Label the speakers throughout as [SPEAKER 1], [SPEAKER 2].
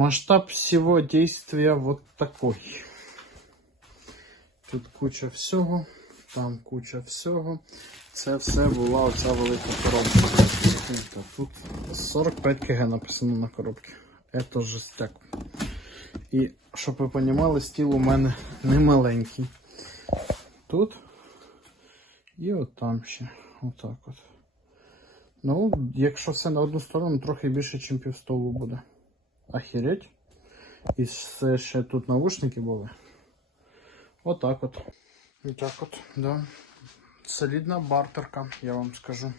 [SPEAKER 1] Масштаб всего действия вот такой. Тут куча всього, там куча всього. Це все була оця велика коробка. Тут 45 кг написано на коробці. Це жестяк. І щоб ви розуміли, стіл у мене не маленький. Тут і от там ще. Отак от. Ну, якщо все на одну сторону, трохи більше, ніж півстолу буде. Охереть. І все ще тут навушники були. Отак от. Отак от, да. Солідна бартерка, я вам скажу.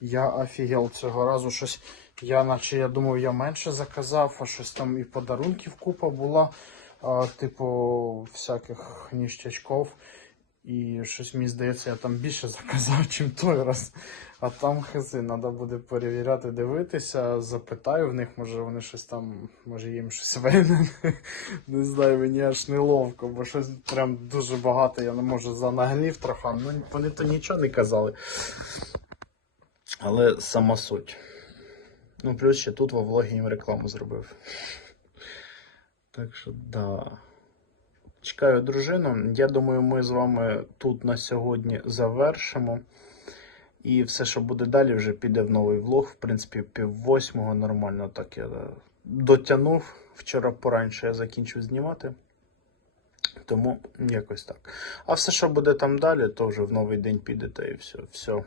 [SPEAKER 1] Я офігел цього разу щось. Я наче я думав, я менше заказав, а щось там і подарунків купа була. А, типу, всяких ніштячков. І щось мені здається, я там більше заказав, чим той раз. А там хизи, треба буде перевіряти, дивитися. Запитаю в них, може вони щось там, може їм щось винен. Не знаю, мені аж неловко, бо щось прям дуже багато, я не можу занагнів трохи. Ну, вони то нічого не казали. Але сама суть. Ну, плюс ще тут во влогі їм рекламу зробив. Так що, да. Чекаю дружину. Я думаю, ми з вами тут на сьогодні завершимо. І все, що буде далі, вже піде в новий влог. В принципі, пів восьмого нормально так я дотягнув. Вчора поранше я закінчив знімати. Тому якось так. А все, що буде там далі, то вже в новий день піде, та і все. все.